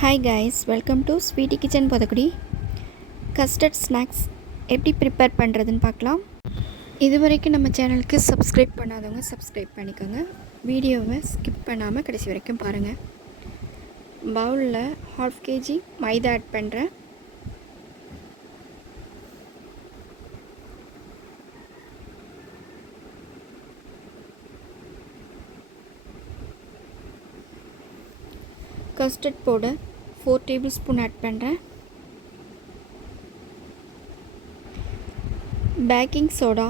Hi guys, welcome to sweety kitchen Pothakudi. Custard snacks எப்படி prepare பண்ணுறதுன்னு பார்க்கலாம். இது வரைக்கும் நம்ம சேனலுக்கு சப்ஸ்கிரைப் பண்ணாதவங்க சப்ஸ்கிரைப் பண்ணிக்கோங்க. வீடியோவை ஸ்கிப் பண்ணாமல் கடைசி வரைக்கும் பாருங்கள். பவுலில் 1/2 kg மைதா ஆட் பண்ணுறேன். கஸ்டர்ட் பவுடர் 4 tablespoon ஆட் பண்ணுறேன். பேக்கிங் சோடா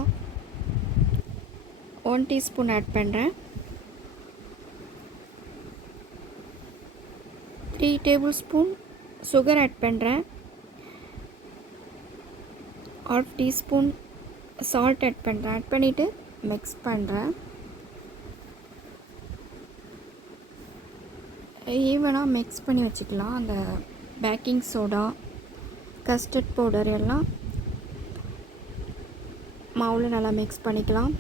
1 teaspoon ஆட் பண்ணுறேன். 3 tablespoon சுகர் ஆட் பண்ணுறேன். 1/2 teaspoon சால்ட் ஆட் பண்ணுறேன். ஆட் பண்ணிவிட்டு மிக்ஸ் பண்ணுறேன். ஈவனாக மிக்ஸ் பண்ணி வச்சுக்கலாம். அந்த பேக்கிங் சோடா, கஸ்டர்ட் பவுடர் எல்லாம் மாவில் நல்லா மிக்ஸ் பண்ணிக்கலாம்.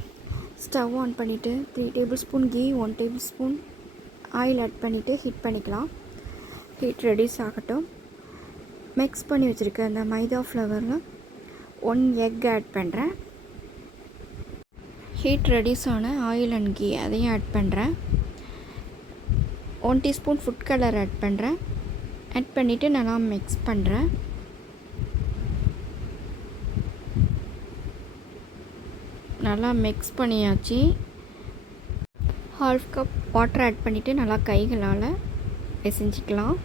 ஸ்டவ் ஆன் பண்ணிவிட்டு 3 tablespoon கீ, 1 tablespoon ஆயில் ஆட் பண்ணிவிட்டு ஹீட் பண்ணிக்கலாம். ஹீட் ரெடியூஸ் ஆகட்டும். மிக்ஸ் பண்ணி வச்சுருக்க அந்த மைதா ஃப்ளவரில் 1 எக் ஆட் பண்ணுறேன். ஹீட் ரெடியூஸ் ஆன ஆயில் அண்ட் கீ அதையும் ஆட் பண்ணுறேன். 1 teaspoon ஃபுட் கலர் ஆட் பண்ணுறேன். ஆட் பண்ணிவிட்டு நல்லா மிக்ஸ் பண்ணுறேன். நல்லா மிக்ஸ் பண்ணியாச்சு. 1/2 cup வாட்டர் ஆட் பண்ணிவிட்டு நல்லா கைகளால் பிசைஞ்சிக்கலாம்.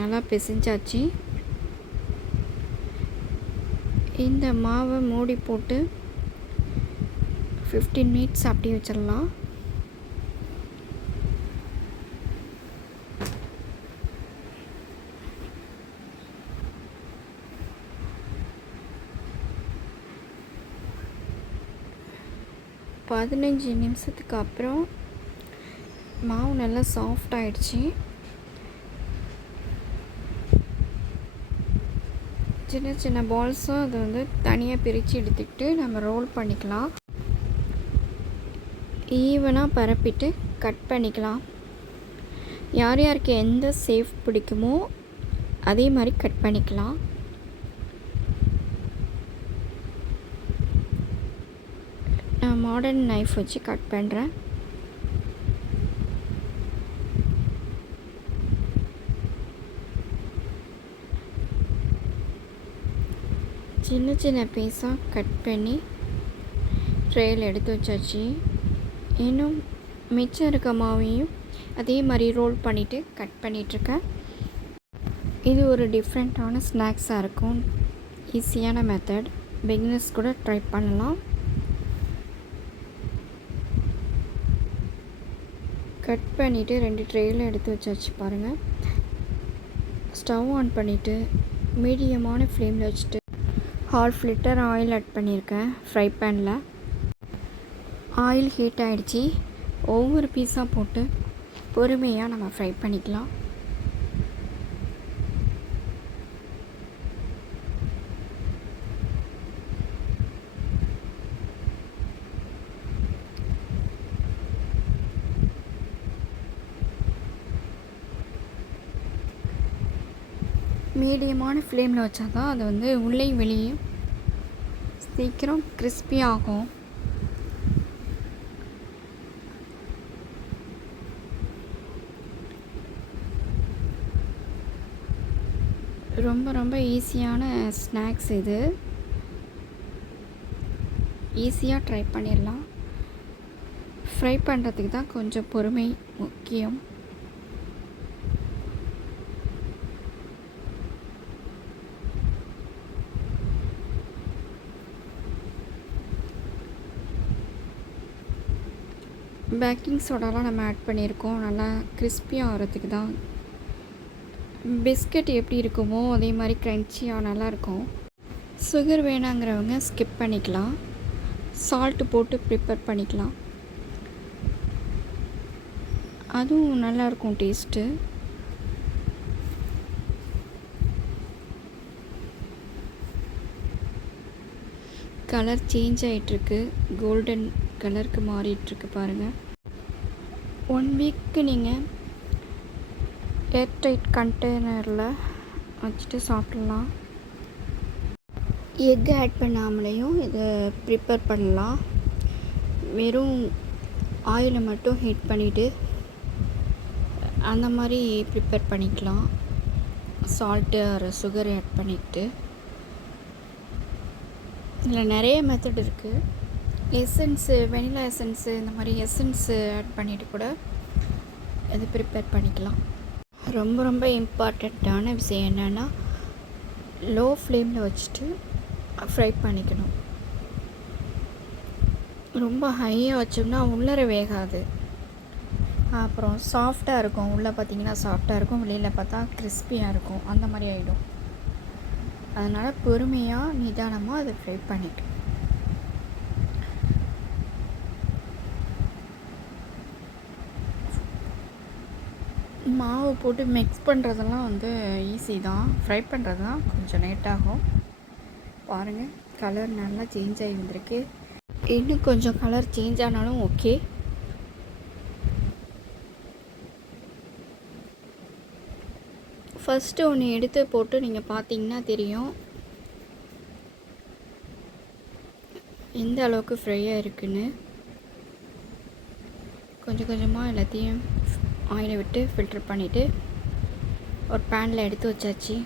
நல்லா பிசைஞ்சாச்சு. இந்த மாவை மூடி போட்டு 15 minutes அப்படியே வச்சிடலாம். பதினஞ்சு நிமிஷத்துக்கு அப்புறம் மாவு நல்லா சாஃப்ட் ஆயிடுச்சு. சின்ன சின்ன பால்ஸும் அது வந்து தனியாக பிரித்து எடுத்துக்கிட்டு நம்ம ரோல் பண்ணிக்கலாம். ஈவனாக பரப்பிட்டு கட் பண்ணிக்கலாம். யார் யாருக்கு எந்த ஷேப் பிடிக்குமோ அதே மாதிரி கட் பண்ணிக்கலாம். நான் மாடர்ன் நைஃப் வச்சு கட் பண்ணுறேன். சின்ன சின்ன பீஸாக கட் பண்ணி ட்ரேயில் எடுத்து வச்சாச்சு. இன்னும் மிச்சம் இருக்க மாவையும் அதே மாதிரி ரோல் பண்ணிவிட்டு கட் பண்ணிகிட்ருக்கேன். இது ஒரு டிஃப்ரெண்ட்டான ஸ்நாக்ஸாக இருக்கும். ஈஸியான மெத்தட், பிகினர்ஸ் கூட ட்ரை பண்ணலாம். கட் பண்ணிவிட்டு 2 ட்ரேயில் எடுத்து வச்சாச்சு பாருங்கள். ஸ்டவ் ஆன் பண்ணிவிட்டு மீடியமான ஃப்ளேமில் வச்சுட்டு 1/2 liter ஆயில் ஆட் பண்ணியிருக்கேன். ஃப்ரை பேனில் ஆயில் ஹீட் ஆகிடுச்சி. ஒவ்வொரு பீஸாக போட்டு பொறுமையாக நம்ம ஃப்ரை பண்ணிக்கலாம். மீடியமான ஃப்ளேமில் வச்சா தான் அது வந்து உள்ளே வெளியே சீக்கிரம் கிறிஸ்பி ஆகும். ரொம்ப ரொம்ப ஈஸியான ஸ்நாக்ஸ் இது. ஈஸியாக ட்ரை பண்ணிடலாம். ஃப்ரை பண்ணுறதுக்கு தான் கொஞ்சம் பொறுமை முக்கியம். பேக்கிங் சோடாலாம் நம்ம ஆட் பண்ணியிருக்கோம். நல்லா கிறிஸ்பியாக ஆகிறதுக்கு தான். பிஸ்கட் எப்படி இருக்குமோ அதே மாதிரி க்ரன்ச்சியாக நல்லாயிருக்கும். சுகர் வேணாங்கிறவங்க ஸ்கிப் பண்ணிக்கலாம். சால்ட்டு போட்டு ப்ரிப்பேர் பண்ணிக்கலாம். அதுவும் நல்லாயிருக்கும் டேஸ்ட்டு. கலர் சேஞ்ச் ஆகிட்டுருக்கு, கோல்டன் கலருக்கு மாறிட்டுருக்கு பாருங்கள். 1 வீக்கு நீங்கள் ஏர்டைட் கண்டெய்னரில் வச்சுட்டு சாப்பிட்லாம். எக் ஆட் பண்ணாமலேயும் இதை ப்ரிப்பேர் பண்ணலாம். வெறும் ஆயிலை மட்டும் ஹீட் பண்ணிவிட்டு அந்த மாதிரி ப்ரிப்பேர் பண்ணிக்கலாம். சால்ட்டு ஒரு சுகர் ஆட் பண்ணிக்கிட்டு இதில் நிறைய மெத்தட் இருக்குது. எசன்ஸு, வெனிலா எசன்ஸு, இந்த மாதிரி எசன்ஸு ஆட் பண்ணிவிட்டு கூட இது ப்ரிப்பேர் பண்ணிக்கலாம். ரொம்ப ரொம்ப இம்பார்ட்டண்ட்டான விஷயம் என்னென்னா, லோ ஃப்ளேமில் வச்சுட்டு ஃப்ரை பண்ணிக்கணும். ரொம்ப ஹையாக வச்சோம்னா உள்ளர வேகாது, அப்புறம் சாஃப்டாக இருக்கும். உள்ளே பார்த்திங்கன்னா சாஃப்டாக இருக்கும், வெளியில் பார்த்தா கிறிஸ்பியாக இருக்கும். அந்த மாதிரி ஆகிடும். அதனால் பொறுமையாக நிதானமாக அதை ஃப்ரை பண்ணிவிட்டு மாவு போட்டு மிக்ஸ் பண்ணுறதெல்லாம் ஈஸி தான். ஃப்ரை பண்ணுறது தான் கொஞ்சம் லேட்டாகும். பாருங்கள், கலர் நல்லா சேஞ்ச் ஆகி வந்திருக்கு. இன்னும் கொஞ்சம் கலர் சேஞ்ச் ஆனாலும் ஓகே. ஃபஸ்ட்டு ஒன்று எடுத்து போட்டு நீங்கள் பார்த்தீங்கன்னா தெரியும் எந்த அளவுக்கு ஃப்ரையாக இருக்குன்னு. கொஞ்சம் கொஞ்சமாக எல்லாத்தையும் ஆயிலை விட்டு ஃபில்டர் பண்ணிவிட்டு ஒரு பேனில் எடுத்து வச்சாச்சு.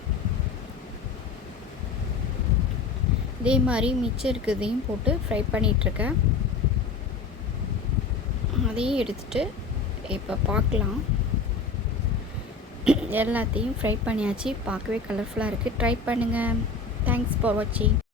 இதே மாதிரி மிச்சம் இருக்கிறதையும் போட்டு ஃப்ரை பண்ணிகிட்ருக்கேன். அதையும் எடுத்துகிட்டு இப்போ பார்க்கலாம். எல்லாத்தையும் ஃப்ரை பண்ணியாச்சு. பார்க்கவே கலர்ஃபுல்லாக இருக்குது. ட்ரை பண்ணுங்கள். தேங்க்ஸ் ஃபார் வாட்சிங்.